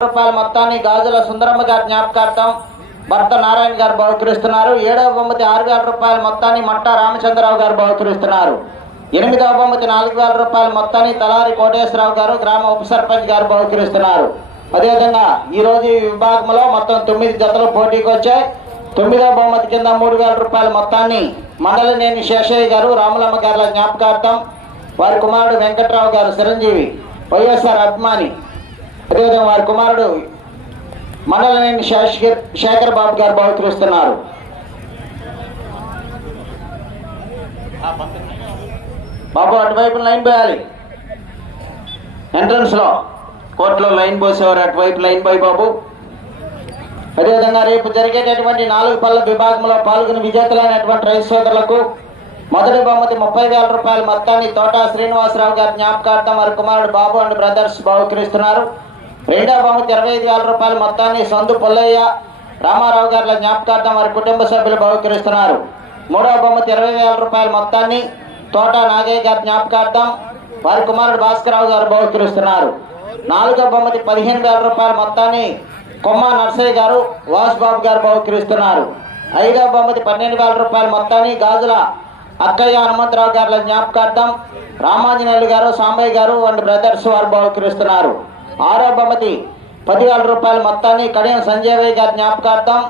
రూపాయల మొత్తాన్ని గాజుల సుందరమ్మ గారి జ్ఞాపకార్థం భర్త నారాయణ గారు బహుకరిస్తున్నారు. ఏడవ బొమ్మతి ఆరు వేల రూపాయల మొత్తాన్ని మట్టా రామచంద్రరావు గారు బహుకరిస్తున్నారు. ఎనిమిదవ బొమ్మతి నాలుగు వేల రూపాయల మొత్తాన్ని తలారి కోటేశ్వరరావు గారు గ్రామ ఉప సర్పంచ్ గారు బహుకరిస్తున్నారు. అదేవిధంగా ఈ రోజు ఈ విభాగంలో మొత్తం తొమ్మిది జతలు పోటీకి వచ్చాయి. తొమ్మిదవ బహుమతి కింద మూడు వేల రూపాయల మొత్తాన్ని మండలనేని శేషయ్య గారు రాములమ్మ గారుల జ్ఞాపకార్థం వారి కుమారుడు వెంకట్రావు గారు చిరంజీవి వైఎస్ఆర్ అభిమాని అదేవిధంగా వారి కుమారుడు. మండలనేని శేషగిర్ శేఖర్ బాబు గారు బహుకరిస్తున్నారు బాబు అటువైపు లైన్ పోయాలి. ఎంట్రన్స్లో కోర్టులో లైన్ పోసేవారు అటువైపు లైన్ పోయి బాబు. అదేవిధంగా రేపు జరిగేటటువంటి నాలుగు పళ్ళ విభాగంలో పాల్గొని విజేతలైనటువంటి రైతు సోదరులకు మొదటి బహుమతి ముప్పై వేల రూపాయల మొత్తాన్ని తోటా శ్రీనివాసరావు గారి జ్ఞాపకార్థం వారి కుమారుడు బాబు అండ్ బ్రదర్స్ బహుకరిస్తున్నారు. రెండవ బహుమతి ఇరవై ఐదు వేల రూపాయల మొత్తాన్ని సొంత పుల్లయ్య రామారావు గారి జ్ఞాపకార్థం వారి కుటుంబ సభ్యులు బహుకరిస్తున్నారు. మూడవ బహుమతి ఇరవై వేల రూపాయల మొత్తాన్ని తోట నాగయ్య గారి జ్ఞాపకార్థం వారి కుమారుడు భాస్కరరావు గారు బహుకరిస్తున్నారు. నాలుగవ బహుమతి పదిహేను వేల రూపాయల మొత్తాన్ని కొమ్మ నర్సయ్య గారు వాసుబాబు గారు బహుకరిస్తున్నారు. ఐదవ బహుమతి పన్నెండు వేల రూపాయల మొత్తాన్ని గాజుల అక్కయ్య హనుమంతరావు గారి జ్ఞాపకార్థం రామాంజనేయులు గారు సాంబయ్య గారు అండ్ బ్రదర్స్ వారు బహుకరిస్తున్నారు. ఆరో బహుమతి. పదివేల రూపాయల మొత్తాన్ని కడియం సంజయ్ గారి జ్ఞాపకార్థం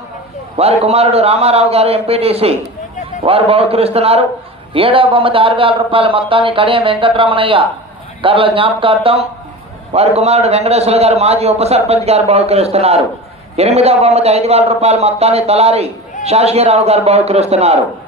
వారి కుమారుడు రామారావు గారు ఎంపీటీసీ వారు బహుకరిస్తున్నారు. ఏడవ బహుమతి ఆరు వేల రూపాయల మొత్తాన్ని కడియం వెంకటరమణయ్య గారుల జ్ఞాపకార్థం వారి కుమారుడు వెంకటేశ్వర గారు మాజీ ఉప సర్పంచ్ గారు బహుకరిస్తున్నారు. ఎనిమిదవ బహుమతి ఐదు వేల రూపాయల మొత్తాన్ని తలారి శాసగిరావు గారు బహుకరిస్తున్నారు.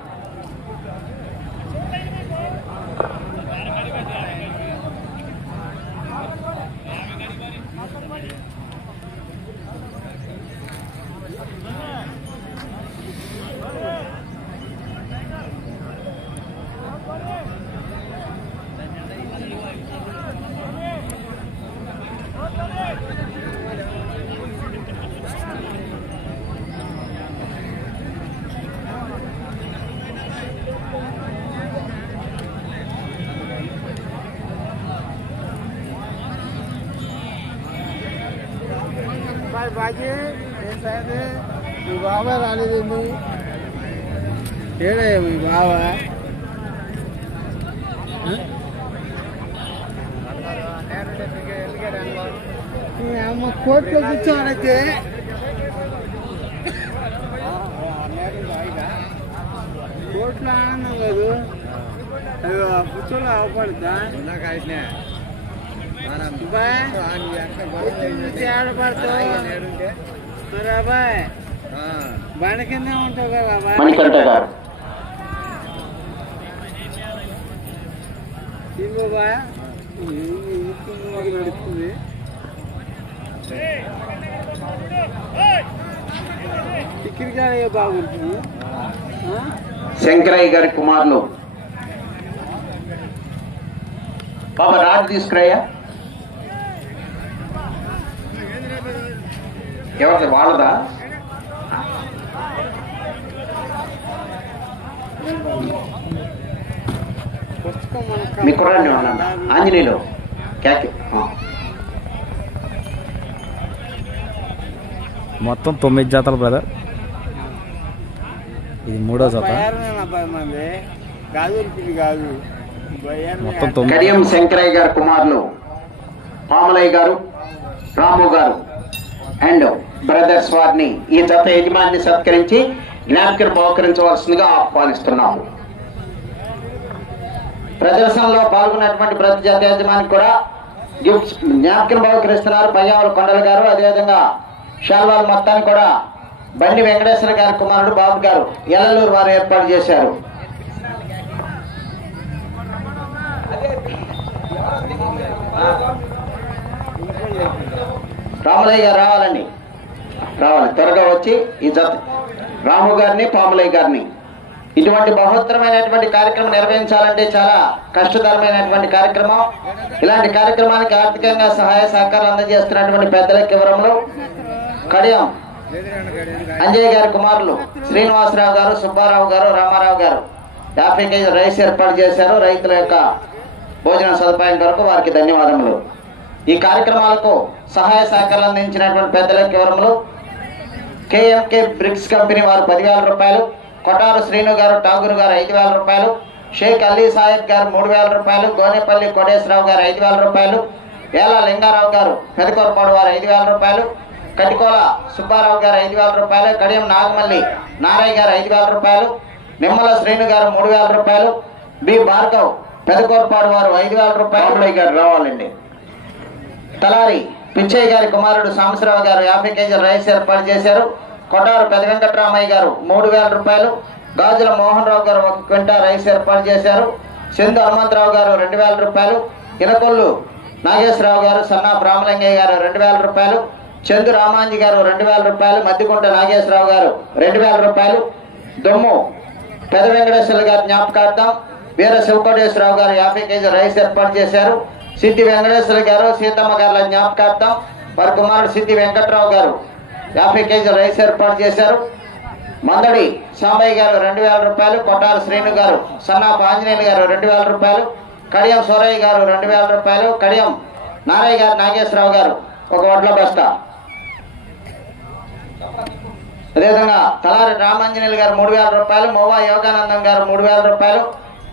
మరి బాజీ ఏం సంగతి మీ బాబా రాలేదండి ఏడే మీ బాబా మీ అమ్మ కోర్టులో కూర్చోవాలైతే కోర్టులో ఆనందం కాదు అది కూర్చోలో అవపడతా. ఇందాక అయితే అబ్బాయి బండ కింద ఉంటావు కదా అబ్బాయి మణికంఠ గారు బాయ్ నడుస్తుంది బాగుంటుంది శంకరయ్య గారి కుమారులు. బాబా రాడ్ తీసుకురాయ్యా. ఎవరిది? వాళ్ళదా? మీ కుర్రాడిని ఉన్నాను ఆంజనేయులు. క్యాక్ మొత్తం తొమ్మిది జాతలు బ్రదర్ ఇది మూడో జాత. మొత్తం కడియం శంకరయ్య గారి కుమారులు. పామలయ్య గారు. రాము గారు. అండ్ బ్రదర్స్ వారిని ఈ జత యజమాని సత్కరించి జ్ఞాపికను బహుకరించవలసిందిగా ఆహ్వానిస్తున్నాము. ప్రదర్శనలో పాల్గొన్నటువంటి ప్రతి జత యజమానికి కూడా గిఫ్ట్స్ జ్ఞాపికను బహుకరిస్తున్నారు. పయ్యావుల కొండల గారు అదేవిధంగా షాల్వాల్ మొత్తాన్ని కూడా బండి వెంకటేశ్వర గారి కుమారుడు బాబు గారు ఎల్లలూరు వారు ఏర్పాటు చేశారు. రాములయ్య గారు రావాలండి రావాలి. త్వరగా వచ్చి ఈ జత. రాము గారిని పాములయ్య గారిని. ఇటువంటి బహుత్తరమైనటువంటి కార్యక్రమం నిర్వహించాలంటే చాలా కష్టతరమైనటువంటి కార్యక్రమం. ఇలాంటి కార్యక్రమానికి ఆర్థికంగా సహాయ సహకారం అందజేస్తున్నటువంటి పెద్దల కివరంలో కడియం. అంజయ్ గారి కుమారులు శ్రీనివాసరావు గారు సుబ్బారావు గారు రామారావు గారు. యాభై కేజీ రైస్ ఏర్పాటు చేశారు. రైతుల యొక్క భోజన సదుపాయం కొరకు వారికి ధన్యవాదములు. ఈ కార్యక్రమాలకు సహాయ సహకారాలు అందించినటువంటి పెద్దలకు వివరములు. కేఎంకే బ్రిక్స్ కంపెనీ వారు పదివేల రూపాయలు కొటారు శ్రీను గారు ఠాగూర్ గారు ఐదు వేల రూపాయలు షేక్ అలీ సాహెబ్ గారు మూడు వేల రూపాయలు గోనేపల్లి కోటేశ్వరరావు గారు ఐదు వేల రూపాయలు ఏల లింగారావు గారు పెదకొరపాడు వారు ఐదు వేల రూపాయలు కటికోల సుబ్బారావు గారు ఐదు వేల రూపాయలు కడియం నాగమల్లి నారాయణ గారు ఐదు వేల రూపాయలు నిమ్మల శ్రీను గారు మూడు వేల రూపాయలు బి భార్గవ్ పెదకొరపాడు వారు ఐదు వేల రూపాయలు గారు రావాలండి. తలారి పిచ్చయ్య గారి కుమారుడు సాంబశివరావు గారు యాభై కేజీల రైస్ ఏర్పాటు చేశారు కొట్టారు పెద్ద వెంకట్రామయ్య గారు మూడు వేల రూపాయలు. గాజుల మోహన్ రావు గారు ఒక క్వింటా రైస్ ఏర్పాటు చేశారు సింధు హనుమంతరావు గారు రెండు వేల రూపాయలు. ఇనకొల్లు నాగేశ్వరరావు గారు సన్నా రామలింగయ్య గారు రెండు వేల రూపాయలు. చందు రామాంజీ గారు రెండు వేల రూపాయలు. మద్దికుంట నాగేశ్వరరావు గారు రెండు వేల రూపాయలు. దొమ్ము పెద్ద వెంకటేశ్వర గారు జ్ఞాపకార్థం. వీర శివకోటేశ్వరరావు గారు యాభై కేజీ రైస్ ఏర్పాటు చేశారు సిద్ధి వెంకటేశ్వర గారు సీతమ్మ గారుల జ్ఞాపకార్థం వారి కుమారుడు సిద్ధి వెంకట్రావు గారు యాభై కేజీ రైస్ ఏర్పాటు చేశారు. మందడి సాంబయ్య గారు రెండు వేల రూపాయలు కొట్టాల శ్రీను గారు సన్నాపు ఆంజనేయులు గారు రెండు వేల రూపాయలు కడియం సూరయ్య గారు రెండు వేల రూపాయలు కడియం నారయ్య గారు నాగేశ్వరరావు గారు ఒక వడ్ల బస్తా. అదేవిధంగా తలారి రామాంజనేయులు గారు మూడు వేల రూపాయలు మోవా యోగానందం గారు మూడు వేల రూపాయలు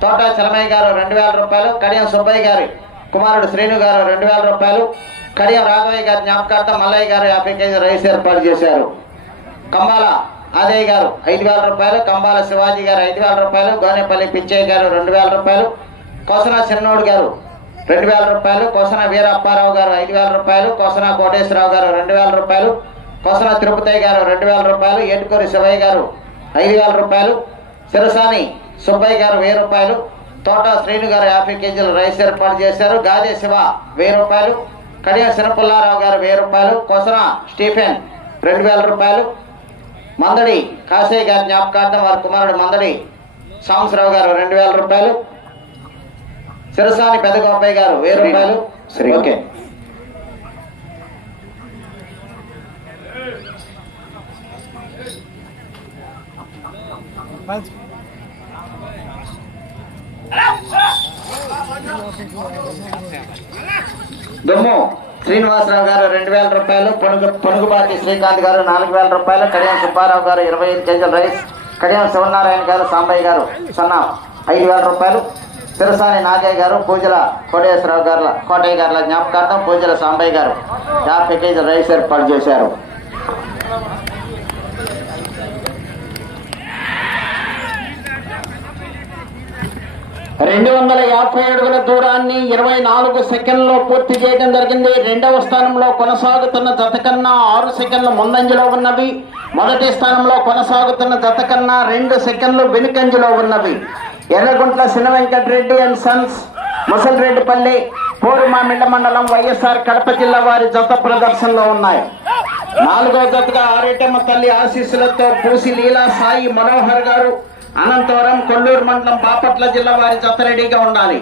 తోట చలమయ్య గారు రెండు వేల రూపాయలు కడియం సుబ్బయ్య గారు కుమారుడు శ్రీను గారు రెండు వేల రూపాయలు కడియం రాఘవయ్య గారి జ్ఞాపకార్థం మల్లయ్య గారు యాభై కేజీ రైస్ ఏర్పాటు చేశారు. కంబాల ఆదయ్య గారు ఐదు వేల రూపాయలు కంబాల శివాజీ గారు ఐదు వేల రూపాయలు గోనేపల్లి పిచ్చయ్య గారు రెండు వేల రూపాయలు కోసన చిన్నోడు గారు రెండు వేల రూపాయలు కోసన వీరప్పారావు గారు ఐదు వేల రూపాయలు కోసన కోటేశ్వరరావు గారు రెండు వేల రూపాయలు కోసన తిరుపతయ్య గారు రెండు వేల రూపాయలు ఏటుకూరి శివయ్య గారు ఐదు వేల రూపాయలు సిరసాని సుబ్బయ్య గారు వెయ్యి రూపాయలు తోట శ్రీను గారు యాభై కేజీల రైస్ ఏర్పాటు చేశారు. గాదే శివ వెయ్యి రూపాయలు కడియం సినపుల్లారావు గారు వెయ్యి రూపాయలు కొసన స్టీఫెన్ రెండు వేల రూపాయలు మందడి కాశయ్య గారి జ్ఞాపకార్థం వారి కుమారుడు మందడి సాంబశివరావు గారు రెండు వేల రూపాయలు సిరసాని పెద్ద గోపయ్య గారు వెయ్యి రూపాయలు. ఓకే. దుమ్ము. శ్రీనివాసరావు గారు రెండు వేల రూపాయలు పొనుగు పొనుగుబాటి శ్రీకాంత్ గారు నాలుగు వేల రూపాయలు కడియం సుబ్బారావు గారు ఇరవై ఐదు కేజీల రైస్ కడియం శివనారాయణ గారు సాంబయ్య గారు సన్నా ఐదు వేల రూపాయలు సిరసాని నాగయ్య గారు పూజల కోటేశ్వరరావు గారు కోటయ్య గారుల జ్ఞాపకార్థం పూజల సాంబయ్య గారు యాభై కేజీల రైస్ ఏర్పాటు చేశారు. రెండు వందల యాభై అడుగుల దూరాన్ని ఇరవై నాలుగు సెకండ్లో పూర్తి చేయడం జరిగింది. రెండవ స్థానంలో కొనసాగుతున్న జత కన్నా ఆరు సెకండ్లు ముందంజలో ఉన్నవి. మొదటి స్థానంలో కొనసాగుతున్న జత కన్నా రెండు సెకండ్లు వెనుకంజలో ఉన్నవి. ఎర్రగుంట్ల సిన వెంకటరెడ్డి అండ్ సన్స్ ముసలిరెడ్డిపల్లి పోరుమామిళ్ళ మండలం వైఎస్ఆర్ కడప జిల్లా వారి జత ప్రదర్శనలో ఉన్నాయి. నాలుగో జతగా ఆరేటమ్మ తల్లి ఆశీస్సులతో పూసి లీలా సాయి మనోహర్ గారు అనంతవరం కొల్లూరు మండలం బాపట్ల జిల్లా వారి జత రెడీగా ఉండాలి.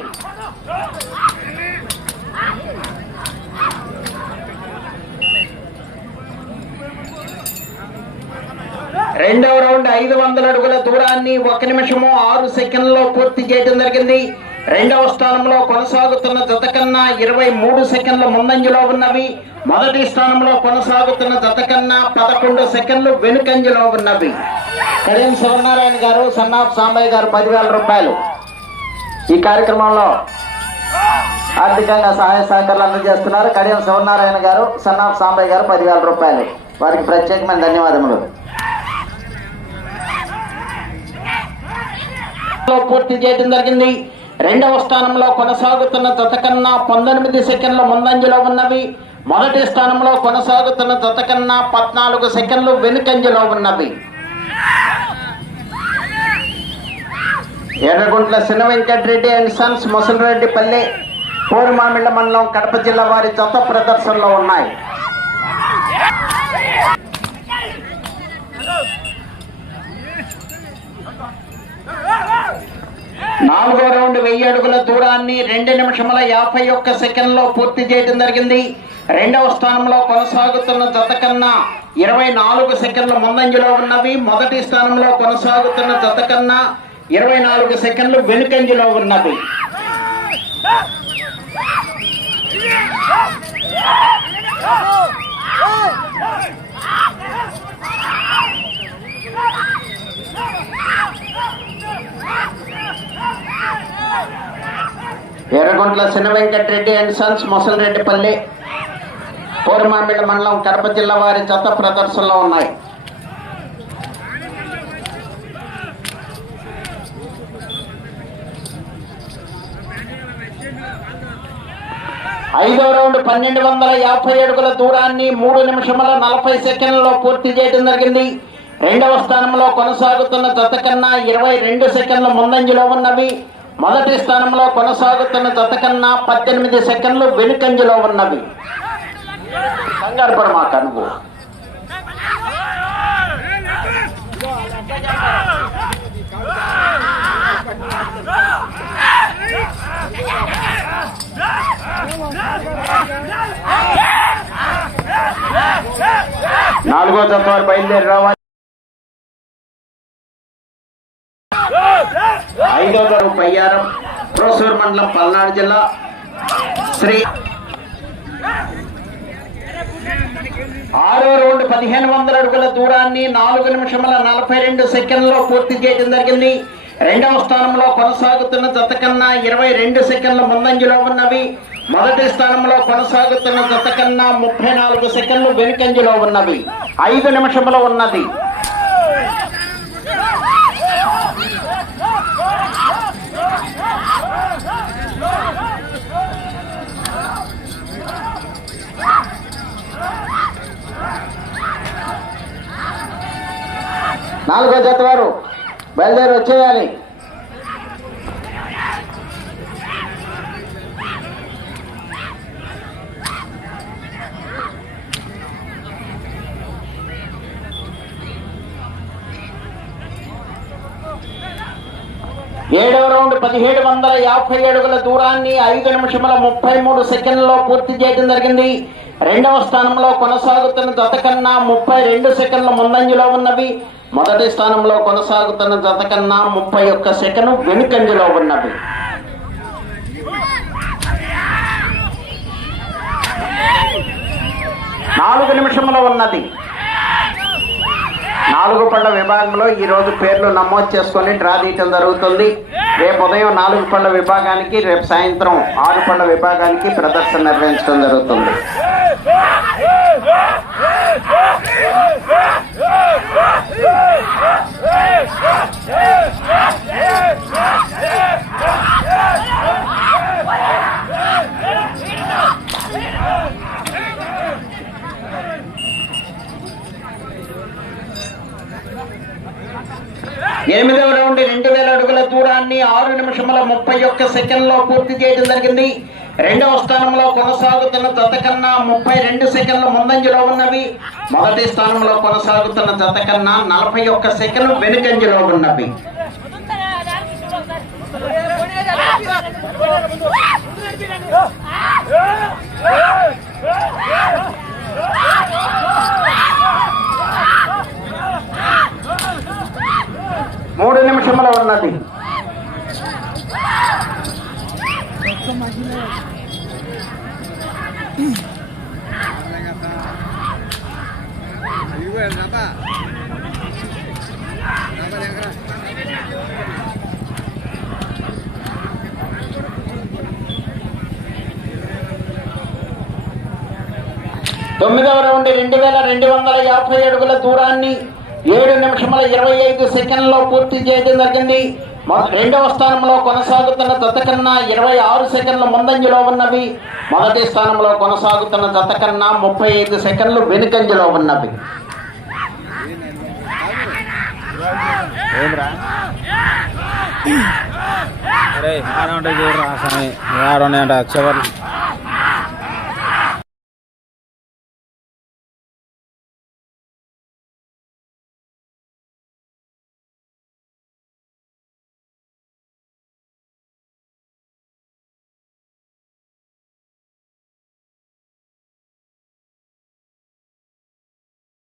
రెండవ రౌండ్ ఐదు వందల అడుగుల దూరాన్ని ఒక నిమిషము ఆరు సెకండ్లో పూర్తి చేయడం జరిగింది. రెండవ స్థానంలో కొనసాగుతున్న జత కన్నా ఇరవై మూడు సెకండ్ల ముందంజలో ఉన్నవి. మొదటి స్థానంలో కొనసాగుతున్న జత కన్నా పదకొండు సెకండ్లు వెనుకంజలో ఉన్నవి. కరీం శివనారాయణ గారు సన్నాఫ్ సాంబయ్య గారు పదివేల రూపాయలు. ఈ కార్యక్రమంలో ఆర్థికంగా సహాయ సహకారాలు అందజేస్తున్నారు కడియం శివనారాయణ గారు సన్నాఫ్ సాంబయ్య గారు పదివేల రూపాయలు. వారికి ప్రత్యేకమైన ధన్యవాదములు. పూర్తి చేయడం జరిగింది. రెండవ స్థానంలో కొనసాగుతున్న జత కన్నా పంతొమ్మిది సెకండ్ల ముందంజలో ఉన్నవి. మొదటి స్థానంలో కొనసాగుతున్న జత కన్నా పద్నాలుగు సెకండ్లు వెనుకంజలో ఉన్నవి. ఎర్రగుంట్ల సిన వెంకటరెడ్డి అండ్ సన్స్ ముసలిరెడ్డిపల్లి పూర్మామిళ్ళ మండలం కడప జిల్లా వారి జత ప్రదర్శనలో ఉన్నాయి. నాలుగో రౌండ్ వెయ్యి అడుగుల దూరాన్ని రెండు నిమిషముల యాభై ఒక్క సెకండ్లో పూర్తి చేయడం జరిగింది. రెండవ స్థానంలో కొనసాగుతున్న జత కన్నా ఇరవై నాలుగు సెకండ్ల ముందంజలో ఉన్నవి. మొదటి స్థానంలో కొనసాగుతున్న జత కన్నా ఇరవై నాలుగు సెకండ్లు వెనుకంజలో ఉన్నవి. ఎర్రగొంట్ల చిన్న వెంకటరెడ్డి అండ్ సన్స్ మొసలిరెడ్డిపల్లి పూర్మామిళ్ళ మండలం కడప జిల్లా వారి జత ప్రదర్శనలో ఉన్నాయి. ఐదో రౌండ్ పన్నెండు వందల యాభై అడుగుల దూరాన్ని మూడు నిమిషముల నలభై సెకండ్లలో పూర్తి చేయడం జరిగింది. రెండవ స్థానంలో కొనసాగుతున్న జత కన్నా ఇరవై రెండు సెకండ్ల ముందంజలో ఉన్నవి. మొదటి స్థానంలో కొనసాగుతున్న జత కన్నా పద్దెనిమిది సెకండ్లు వెనుకంజలో ఉన్నవి. కంగారు పడమాక నువ్వు నాలుగో జత వారు బయలుదేరి రావాలి. ఐదో గారు పయ్యారం ప్రోసూర్ మండలం పల్నాడు జిల్లా శ్రీ ఆరో రౌండ్ పదిహేను వందల అడుగుల దూరాన్ని నాలుగు నిమిషముల నలభై రెండు సెకండ్లో పూర్తి చేయడం జరిగింది. రెండవ స్థానంలో కొనసాగుతున్న జత కన్నా ఇరవై రెండు సెకండ్ల ముందంజలో ఉన్నవి. మొదటి స్థానంలో కొనసాగుతున్న జత కన్నా ముప్పై నాలుగు సెకండ్లు వెనుకంజలో ఉన్నవి. ఐదు నిమిషములో ఉన్నది. నాలుగో జత వారు బయలుదేరి వచ్చేయాలి ఏడవ రౌండ్ పదిహేడు వందల యాభై అడుగుల దూరాన్ని ఐదు నిమిషముల ముప్పై మూడు సెకండ్లలో పూర్తి చేయడం జరిగింది. రెండవ స్థానంలో కొనసాగుతున్న జత కన్నా ముప్పై రెండు సెకండ్ల ముందంజలో ఉన్నవి. మొదటి స్థానంలో కొనసాగుతున్న జత కన్నా ముప్పై ఒక్క సెకండ్ వెనుకంజలో ఉన్నవి. నాలుగు నిమిషములో ఉన్నది. నాలుగు పళ్ళ విభాగంలో ఈ రోజు పేర్లు నమోదు చేసుకొని డ్రా తీయటం జరుగుతుంది రేపు ఉదయం నాలుగు పళ్ళ విభాగానికి రేపు సాయంత్రం ఆరు పళ్ళ విభాగానికి ప్రదర్శన నిర్వహించడం జరుగుతుంది ఎనిమిదవ రౌండ్ రెండు వేల అడుగుల దూరాన్ని ఆరు నిమిషముల ముప్పై ఒక్క సెకండ్లో పూర్తి చేయడం జరిగింది రెండవ స్థానంలో కొనసాగుతున్న జత కన్నా ముప్పై రెండు సెకండ్ల ముందంజలో ఉన్నవి మొదటి స్థానంలో కొనసాగుతున్న జత కన్నా నలభై ఒక్క సెకండ్ వెనుకంజలో ఉన్నవి మూడు నిమిషముల ఉన్నది. తొమ్మిదవ రౌండ్ రెండు వేల రెండు వందల యాభై అడుగుల దూరాన్ని ఏడు నిమిషముల ఇరవై ఐదు సెకండ్లో పూర్తి చేయడం జరిగింది. రెండవ స్థానంలో కొనసాగుతున్న జత కన్నా ఇరవై ఆరు సెకండ్ల ముందంజలో ఉన్నవి. మొదటి స్థానంలో కొనసాగుతున్న జత కన్నా ముప్పై ఐదు సెకండ్లు వెనుకంజలో ఉన్నవి. చివరి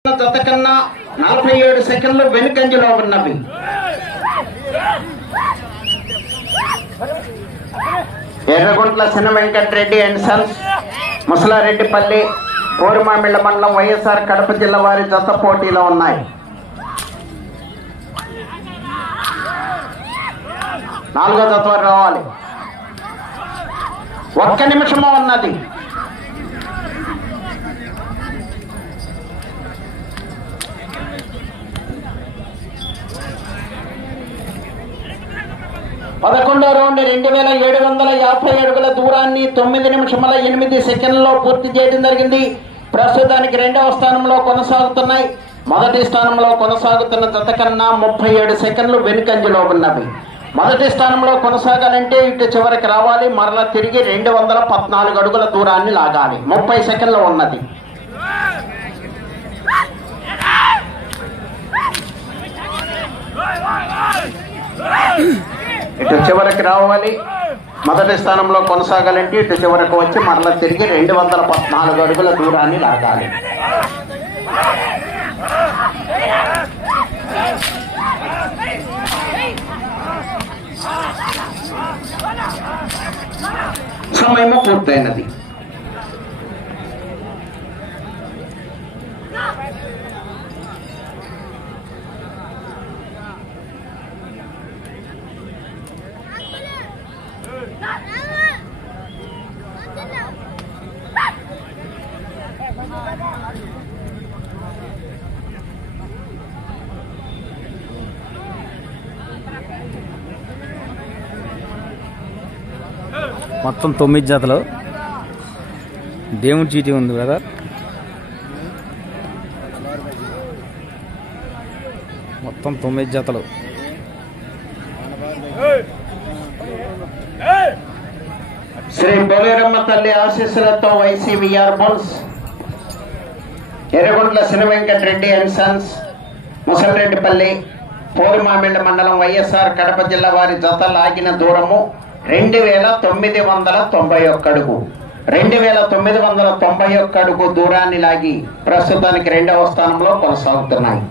జత కన్నా నలభై ఏడు సెకండ్లు వెనుకంజలో ఉన్నవి. ఎర్రగుంట్ల చిన్న వెంకటరెడ్డి అండ్ సన్స్ ముసలారెడ్డిపల్లి కోరిమామిళ్ళ మండలం వైఎస్ఆర్ కడప జిల్లా వారి జత పోటీలో ఉన్నాయి. నాలుగో జత వారు రావాలి. ఒక్క నిమిషము ఉన్నది. పదకొండో రౌండ్ రెండు వేల ఏడు వందల యాభై అడుగుల దూరాన్ని తొమ్మిది నిమిషముల ఎనిమిది సెకండ్లలో పూర్తి చేయడం జరిగింది ప్రస్తుతానికి రెండవ స్థానంలో కొనసాగుతున్నాయి మొదటి స్థానంలో కొనసాగుతున్న జత కన్నా ముప్పై ఏడు సెకండ్లు వెనుకంజలో ఉన్నవి మొదటి స్థానంలో కొనసాగాలంటే ఇటు చివరికి రావాలి మరలా తిరిగి రెండు వందల పద్నాలుగు అడుగుల దూరాన్ని లాగాలి ముప్పై సెకండ్లు ఉన్నది ఇటు చివరికి రావాలి. మొదటి స్థానంలో కొనసాగాలంటే ఇటు చివరకు వచ్చి మరలా తిరిగి రెండు వందల పద్నాలుగు అడుగుల దూరాన్ని లాగాలి. సమయము పూర్తయినది. మొత్తం తొమ్మిది జతలు. దేవుడి చీటీ ఉంది కదా. మొత్తం తొమ్మిది జతలు. శ్రీ బోలేరమ్మ తల్లి ఆశీస్సులతో YCVR bulls Yerraguntla Shri Venkatareddy and sons Musalireddipalli Porumamilla మండలం వైఎస్ఆర్ కడప జిల్లా వారి జత లాగిన దూరము రెండు వేల తొమ్మిది వందల తొంభై ఒక్క అడుగు రెండు వేల తొమ్మిది వందల తొంభై ఒక్క అడుగు దూరాన్ని లాగి ప్రస్తుతానికి రెండవ స్థానంలో కొనసాగుతున్నాయి.